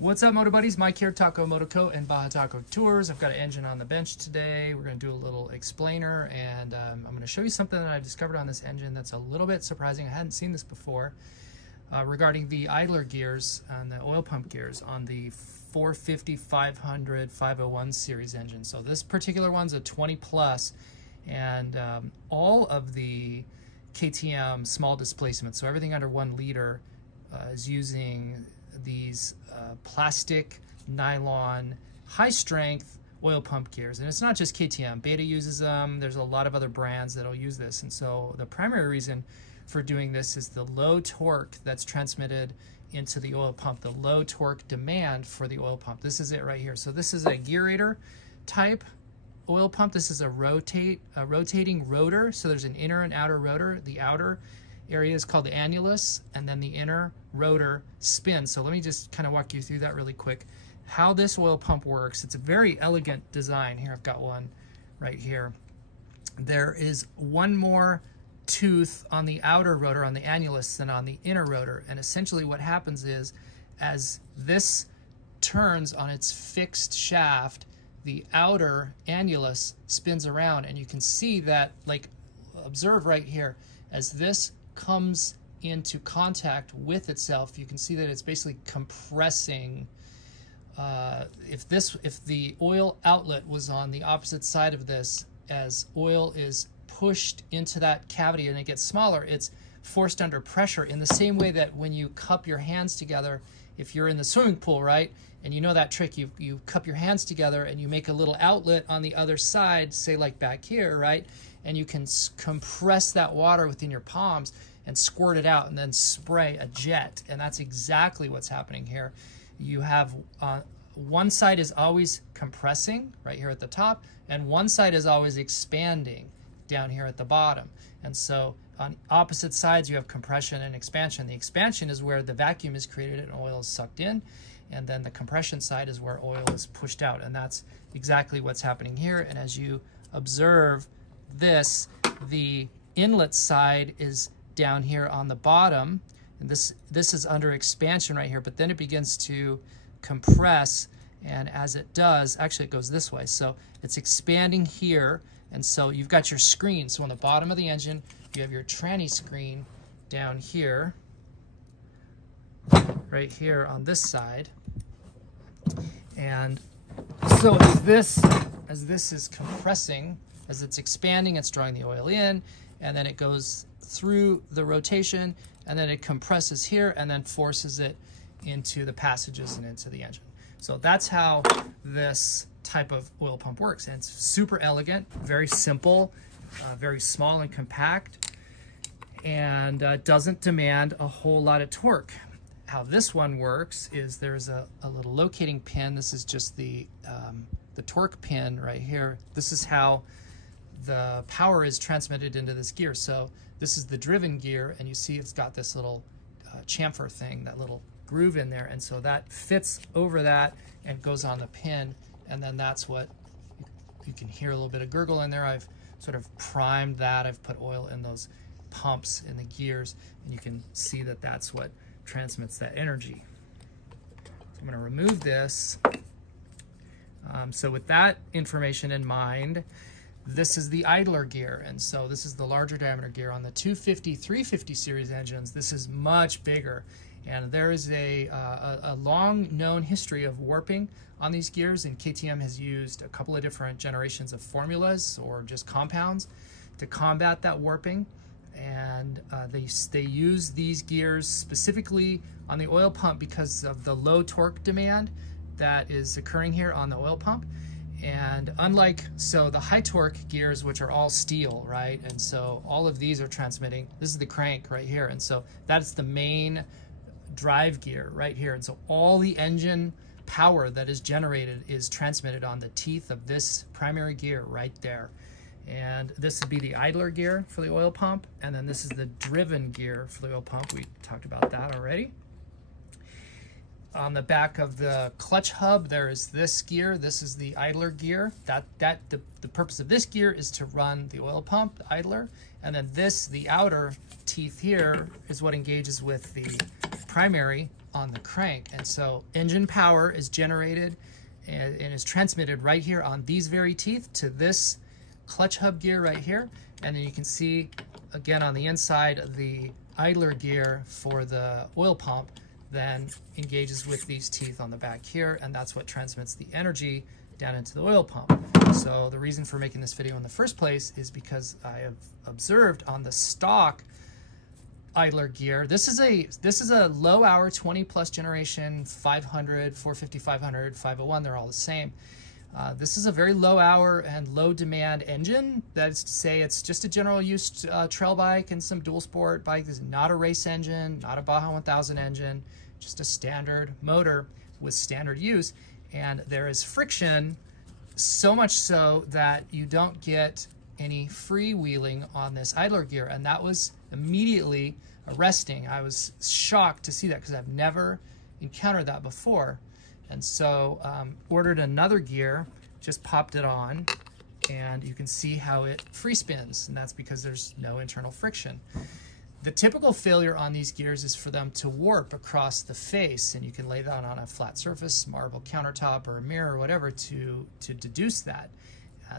What's up, Moto Buddies? Mike here, Taco Moto Co and Baja Taco Tours. I've got an engine on the bench today. We're going to do a little explainer, and I'm going to show you something that I've discovered on this engine that's a little bit surprising. I hadn't seen this before regarding the idler gears and the oil pump gears on the 450, 500, 501 series engine. So this particular one's a 20 plus, and all of the KTM small displacement, so everything under 1 liter is using these plastic nylon high strength oil pump gears. And it's not just KTM. Beta uses them. There's a lot of other brands that'll use this. And so the primary reason for doing this is the low torque that's transmitted into the oil pump, the low torque demand for the oil pump. This is it right here. So this is a gearator type oil pump. This is a rotating rotor. So there's an inner and outer rotor. The outer area is called the annulus, and then the inner rotor spins. So let me just kind of walk you through that really quick. How this oil pump works, it's a very elegant design. Here, I've got one right here. There is one more tooth on the outer rotor, on the annulus, than on the inner rotor. And essentially what happens is, as this turns on its fixed shaft, the outer annulus spins around, and you can see that, like, observe right here, as this comes into contact with itself, you can see that it's basically compressing. If the oil outlet was on the opposite side of this, as oil is pushed into that cavity and it gets smaller, it's forced under pressure, in the same way that when you cup your hands together, if you're in the swimming pool, right, and you know that trick, you cup your hands together and you make a little outlet on the other side, say like back here, right, and you can compress that water within your palms and squirt it out and then spray a jet. And that's exactly what's happening here. You have one side is always compressing right here at the top, and one side is always expanding down here at the bottom. And so on opposite sides you have compression and expansion. The expansion is where the vacuum is created and oil is sucked in, and then the compression side is where oil is pushed out. And that's exactly what's happening here. And as you observe this, the inlet side is down here on the bottom, and this is under expansion right here, but then it begins to compress, and as it does, actually it goes this way, so it's expanding here. And so you've got your screen. So on the bottom of the engine you have your tranny screen down here, right here on this side. And so as this is compressing, as it's expanding, it's drawing the oil in, and then it goes through the rotation, and then it compresses here and then forces it into the passages and into the engine. So that's how this type of oil pump works. And it's super elegant, very simple, very small and compact, and doesn't demand a whole lot of torque. How this one works is there's a little locating pin. This is just the torque pin right here. This is how the power is transmitted into this gear. So this is the driven gear, and you see it's got this little chamfer thing, that little groove in there, and so that fits over that and goes on the pin, and then that's what you can hear a little bit of gurgle in there. I've sort of primed that. I've put oil in those pumps in the gears, and you can see that that's what transmits that energy. So I'm going to remove this. So with that information in mind, this is the idler gear, and so this is the larger diameter gear. On the 250, 350 series engines, this is much bigger, and there is a long known history of warping on these gears, and KTM has used a couple of different generations of formulas or just compounds to combat that warping. And they use these gears specifically on the oil pump because of the low torque demand that is occurring here on the oil pump. And unlike, so the high torque gears, which are all steel, right? And so all of these are transmitting, this is the crank right here. And so that's the main drive gear right here. And so all the engine power that is generated is transmitted on the teeth of this primary gear right there. And this would be the idler gear for the oil pump. And then this is the driven gear for the oil pump. We talked about that already. On the back of the clutch hub, there is this gear. This is the idler gear. The purpose of this gear is to run the oil pump, the idler, and then this, the outer teeth here, is what engages with the primary on the crank. And so engine power is generated and is transmitted right here on these very teeth to this clutch hub gear right here. And then you can see again on the inside the idler gear for the oil pump then engages with these teeth on the back here, and that's what transmits the energy down into the oil pump. So the reason for making this video in the first place is because I have observed on the stock idler gear, this is a low hour 20 plus generation 500, 450, 500, 501, they're all the same. This is a very low hour and low demand engine. That's to say it's just a general use trail bike and some dual sport bike. This is not a race engine, not a Baja 1000 engine, just a standard motor with standard use. And there is friction, so much so that you don't get any freewheeling on this idler gear. And that was immediately arresting. I was shocked to see that because I've never encountered that before. And so ordered another gear, just popped it on, and you can see how it free spins, and that's because there's no internal friction. The typical failure on these gears is for them to warp across the face, and you can lay that on a flat surface, marble countertop or a mirror or whatever to deduce that.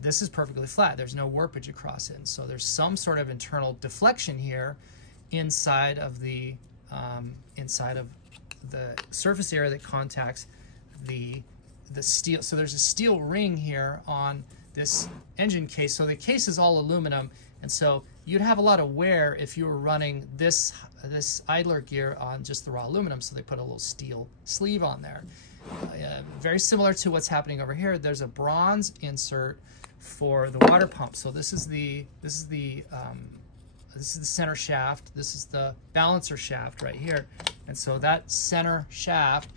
This is perfectly flat. There's no warpage across it, and so there's some sort of internal deflection here inside of the surface area that contacts the steel. So there's a steel ring here on this engine case. So the case is all aluminum, and so you'd have a lot of wear if you were running this idler gear on just the raw aluminum. So they put a little steel sleeve on there. Very similar to what's happening over here. There's a bronze insert for the water pump. So this is the center shaft. This is the balancer shaft right here. And so that center shaft,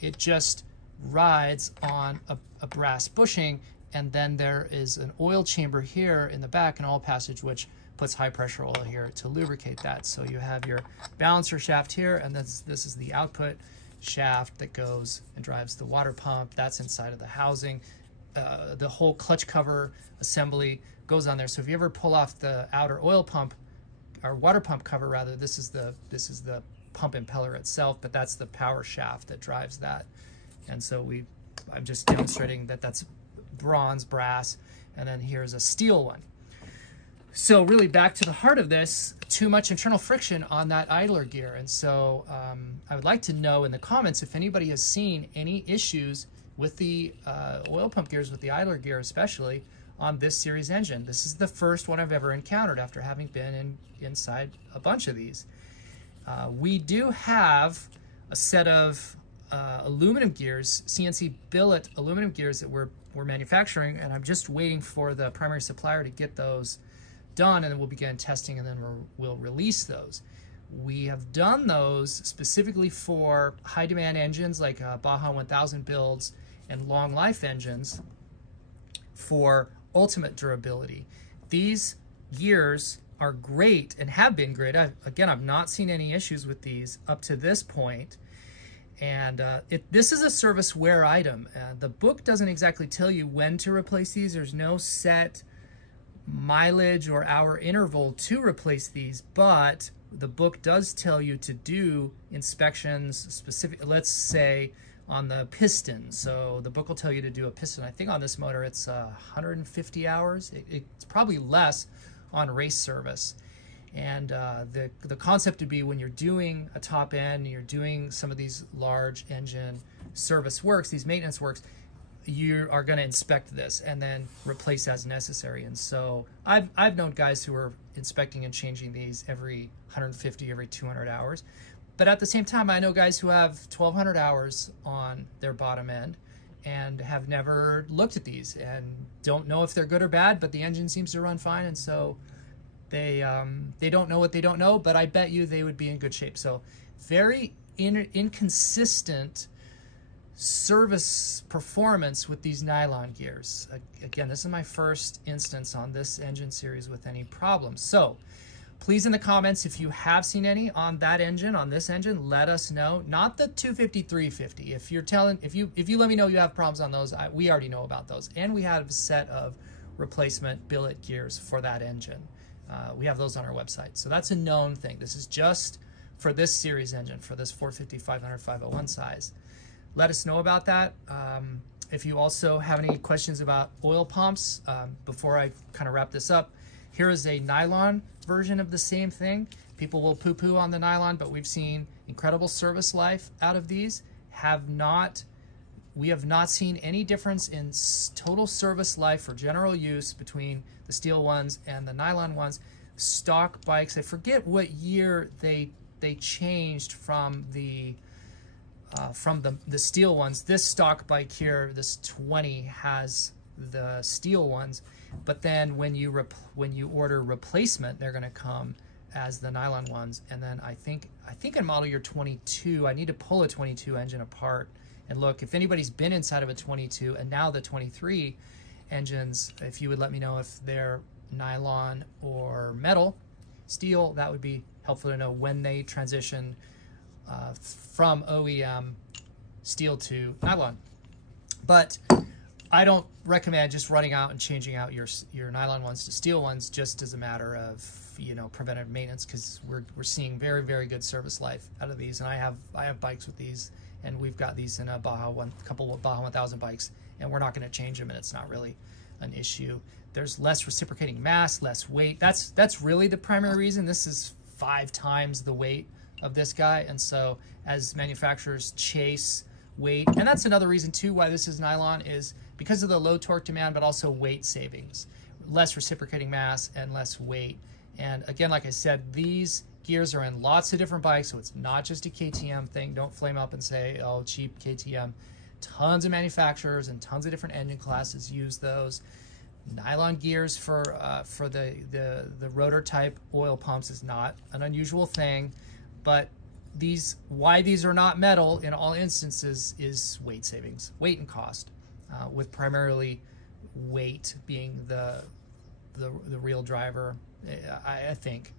it just rides on a brass bushing, and then there is an oil chamber here in the back, an oil passage, which puts high pressure oil here to lubricate that. So you have your balancer shaft here, and this is the output shaft that goes and drives the water pump. That's inside of the housing. The whole clutch cover assembly goes on there. So if you ever pull off the outer oil pump, or water pump cover rather, this is the pump impeller itself, but that's the power shaft that drives that. And so I'm just demonstrating that that's bronze, brass, and then here's a steel one. So really back to the heart of this, too much internal friction on that idler gear. And so I would like to know in the comments if anybody has seen any issues with the oil pump gears, with the idler gear especially, on this series engine. This is the first one I've ever encountered after having been inside a bunch of these. We do have a set of aluminum gears, CNC billet aluminum gears that we're manufacturing, and I'm just waiting for the primary supplier to get those done, and then we'll begin testing, and then we'll release those. We have done those specifically for high demand engines like Baja 1000 builds and long life engines for ultimate durability. These gears are great and have been great. Again, I've not seen any issues with these up to this point. And this is a service wear item. The book doesn't exactly tell you when to replace these. There's no set mileage or hour interval to replace these, but the book does tell you to do inspections specific, let's say on the piston. So the book will tell you to do a piston. I think on this motor it's 150 hours. It's probably less on race service. And the concept would be when you're doing a top end, you're doing some of these large engine service works, these maintenance works, you are going to inspect this and then replace as necessary. And so I've known guys who are inspecting and changing these every 150, every 200 hours. But at the same time, I know guys who have 1,200 hours on their bottom end and have never looked at these and don't know if they're good or bad, but the engine seems to run fine, and so they don't know what they don't know, but I bet you they would be in good shape. So very inconsistent service performance with these nylon gears. Again, this is my first instance on this engine series with any problems. So please in the comments, if you have seen any on that engine, on this engine, let us know. Not the 250, 350. If you let me know you have problems on those, we already know about those. And we have a set of replacement billet gears for that engine. We have those on our website. So that's a known thing. This is just for this series engine, for this 450, 500, 501 size. Let us know about that. If you also have any questions about oil pumps, before I kind of wrap this up, here is a nylon version of the same thing. People will poo-poo on the nylon, but we've seen incredible service life out of these. We have not seen any difference in total service life for general use between the steel ones and the nylon ones. Stock bikes, I forget what year they changed from the steel ones. This stock bike here, this 20, has the steel ones, but then when you order replacement, they're going to come as the nylon ones. And then I think in model year 22, I need to pull a 22 engine apart and look. If anybody's been inside of a 22 and now the 23 engines, if you would let me know if they're nylon or metal, steel, that would be helpful to know when they transition from OEM steel to nylon. But I don't recommend just running out and changing out your nylon ones to steel ones just as a matter of, you know, preventive maintenance, because we're seeing very, very good service life out of these. And I have bikes with these, and we've got these in a couple of Baja 1000 bikes, and we're not going to change them, and it's not really an issue. There's less reciprocating mass, less weight. That's really the primary reason. This is 5 times the weight of this guy, and so as manufacturers chase weight, and that's another reason too why this is nylon, is because of the low torque demand, but also weight savings, less reciprocating mass and less weight. And again, like I said, these gears are in lots of different bikes, so it's not just a KTM thing. Don't flame up and say, oh, cheap KTM. Tons of manufacturers and tons of different engine classes use those. Nylon gears for the rotor type oil pumps is not an unusual thing, but why these are not metal in all instances is weight savings, weight and cost, with primarily weight being the real driver, I think.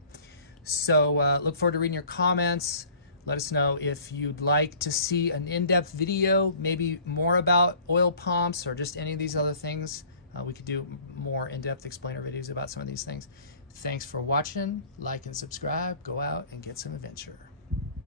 So look forward to reading your comments. Let us know if you'd like to see an in-depth video, maybe more about oil pumps or just any of these other things. We could do more in-depth explainer videos about some of these things. Thanks for watching. Like and subscribe. Go out and get some adventure.